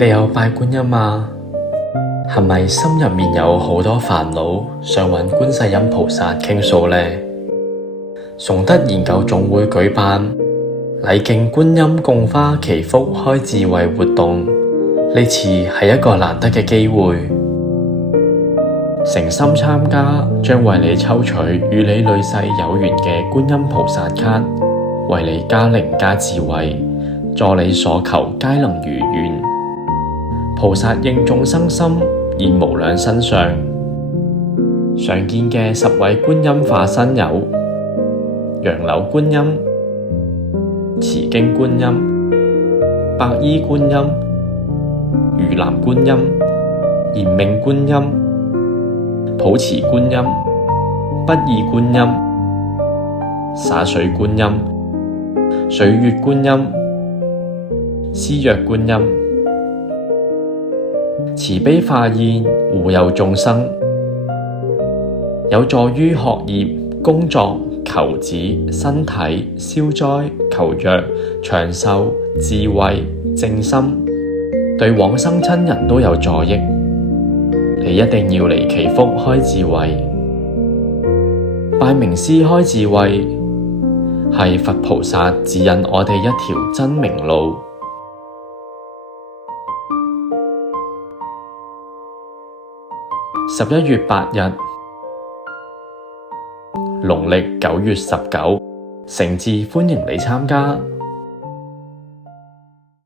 你有拜觀音嗎？係咪心入面有好多煩惱，想揾觀世音菩薩傾訴呢？崇德研究總會舉辦禮敬觀音供花祈福開智慧活動，呢次係一個難得嘅機會，誠心參加將為你抽取與你累世有緣嘅觀音菩薩卡，為你加靈加智慧，助你所求皆能如願。菩薩應眾生心，現無量身相。常見嘅10位觀音化身有楊柳觀音、慈經觀音、白衣觀音、魚籃觀音、延命觀音、普慈觀音、不二觀音、灑水觀音、水月觀音、施藥觀音。慈悲化現，護佑眾生，有助於學業、工作、求子、身體、消災、求藥、長壽、智慧、正心，對往生親人都有助益。你一定要嚟祈福開智慧，拜名師開智慧，係佛菩薩指引我哋一條真明路。11月8日，農曆9月19，誠摯歡迎你參加。